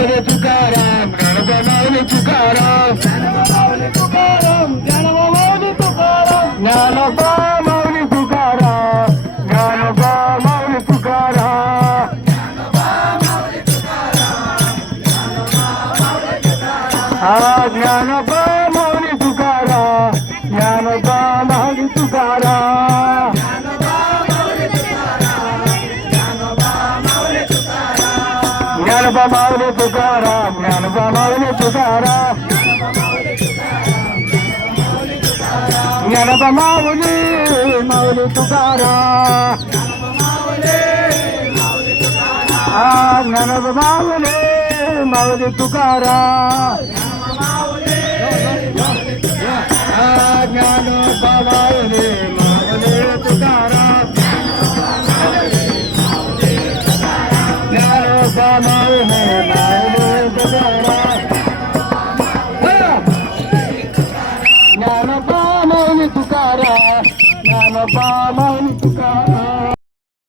Mauli Tukaram Dnyanoba Mauli Tukaram Dnyanoba Mauli Tukaram Dnyanoba Mauli Tukaram Dnyanoba Mauli Tukaram Dnyanoba Mauli Tukaram Dnyanoba Mauli Tukaram Dnyanoba Mauli Tukaram Dnyanoba Mauli Tukaram Dnyanoba Mauli Mauli Tukaram Dnyanoba Mauli Mauli Tukaram Dnyanoba